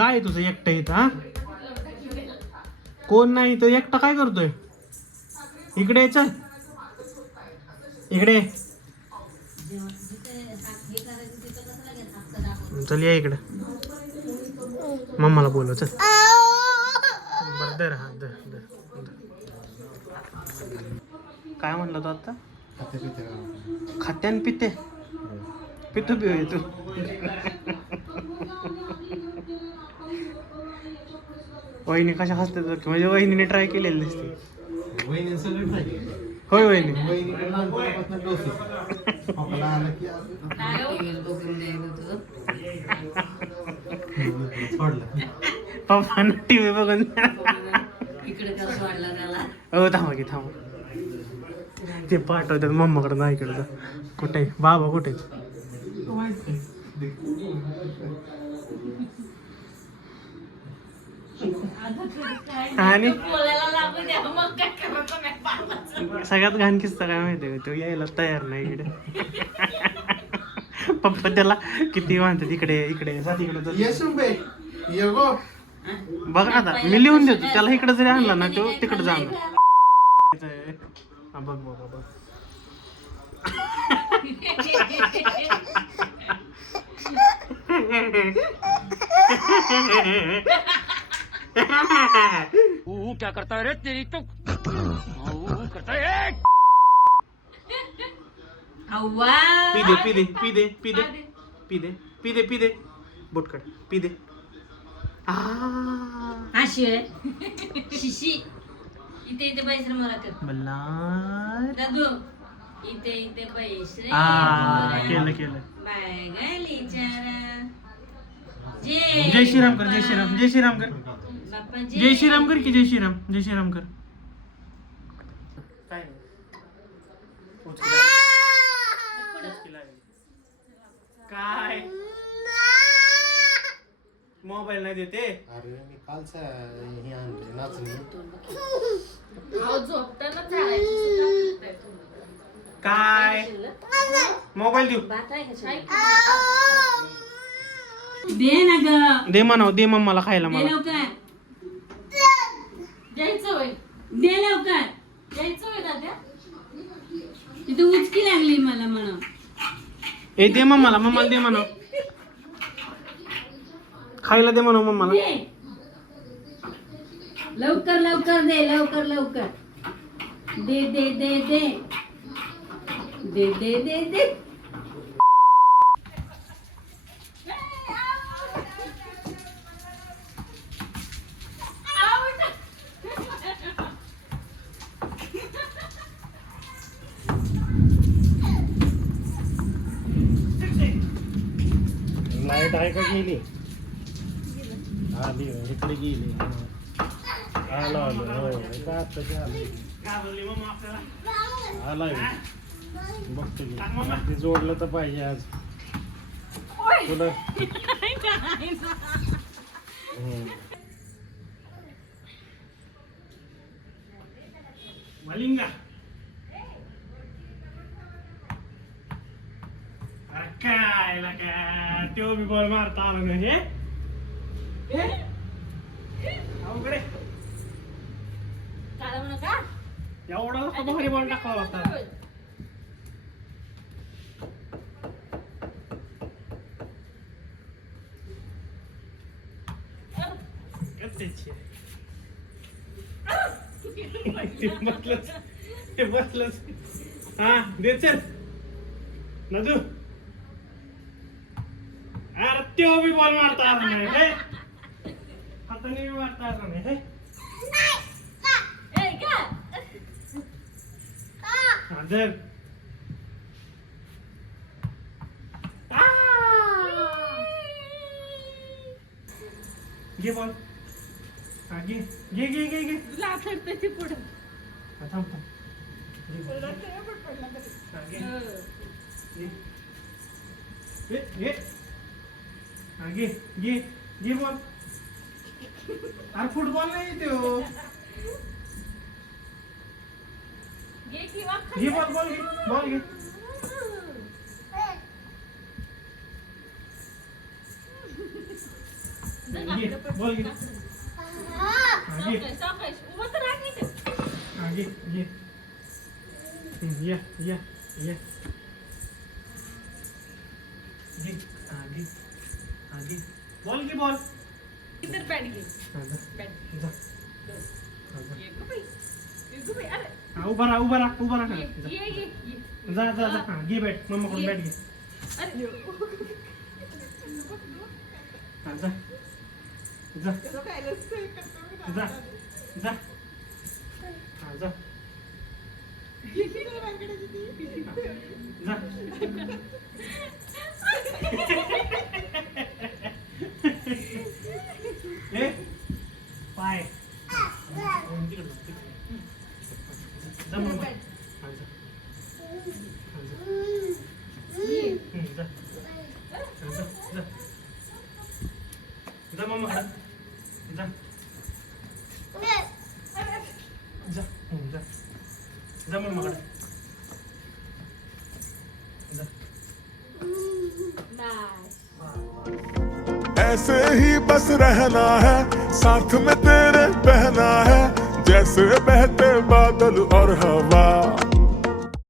काय तुझं एकटं इथं हा? कोण नाही तर एकटा काय करतोय? इकडे ये, चल इकडे ये. चल या इकडे. मम्माला बोलव चल. बरं दर हा दर दर. काय म्हणलं तू आता? खात्यान पिते पितू पिऊ तू. वहिनी कशा हसते तर म्हणजे वहिनीने ट्राय केलेली दिसते. वहिनी सगळं ट्राय केलं. होय वहिनी. वहिनीकडे लहानपणापासून डोस आपला आला की सोडला. पप्पांना टीव्ही बघून इकडे का सोडला त्याला. हो थांबा की थांबा. ते पाठवतात मम्माकडे नाही इकडं. कुठे बाबा कुठे? आणि सगळ्यात घाण किस्सा काय माहितीये का? तो यायला तयार नाही इकडे. पप्पा त्याला किती म्हणतात इकडे इकडे जा तिकडे. बघ आता मी लिहून देतो त्याला. इकडे जरी आणला ना तो तिकडे जाणार. बघ बघ बघ. क्या करता है रे तेरी तो करता है. अव्वा पी दे पी दे पी दे पी दे पी दे पी दे पी दे. बोटकड पी दे. अशी आहे शिशी. इथे इथे पैसे मला कर बल्ला. दादू. इथे इथे पैसे केलं केलं. जय जय श्रीराम कर. जय श्रीराम. जय श्रीराम कर. बाप्पा जय श्रीराम कर की. जय श्रीराम. जय श्रीराम कर. काय काय मोबाईल नाही देते. अरे मी कालचा हे आणले नाचणी. काय मोबाईल देऊ. दे ना ग. दे म्हणाव. दे मम्माला खायला दे मला. लवकर. द्यायचं होय. दे लवकर. द्यायचं होय दाद्या. इथे उचकी लागली मला म्हणा. ए दे मम्माला. मम्माला दे म्हणाव. खायला दे म्हणाव मम्माला. दे. लवकर लवकर दे. लवकर लवकर दे दे दे दे दे दे दे दे. लाईट आहे का गेली? आली इकडे गेली. आलो आलो हो का आत्ताची आली. आलाय बघतो की. ते जोडलं तर पाहिजे आज तुला. मलिंगा. अरे काय काय तो बी बॉल मारता आला नाही. हे अवघड आहे. चालू नका. एवढा भारी बॉल टाकावा लागता. बसलंच. हा दे चल नदू. अरे त्यो बी बॉल मारता आला नाही. हे हाताने बी मारता आला नाही. हे ए का. हा धर. घे बॉल. हा घे घे घे घे घे. लाथड त्याची पुढे. हा, थांब थांब. घे ball. हा, घे. घे. घे हा घे घे घे बॉल. अरे फुटबॉल नाही तो. घे किंवा घे बॉल. बॉल घे. बॉल घे. घे बोल घे. हा, घे. सावकाश, सावकाश. उभं तर राहा की ते. हा, घे, घे. ये. घे. हा, घे. हा, घे. बोल की बोल. इधर बैठ गई. हा, जा. बैठ. जा. हा, जा. ये गो बाई. ये गो बाई. अरे, हा, उभा राहा. हा, ये, जा. ये. जा. हा, घे बैठ. मम्माकडून बैठ घे. अरे, हा, जा. जा. जा. जा. हा, जा. जा. ए, पाय. तिकडं, तिकडं. जा मम्मा. हा, जा. हा, जा. जा. हा, जा. जा मम्मा. जा. जा. जा. जा मम्माकडे. जा. nice. ऐसे ही बस रहना है, साथ में तेरे बहना है, जैसे बहते बादल और हवा।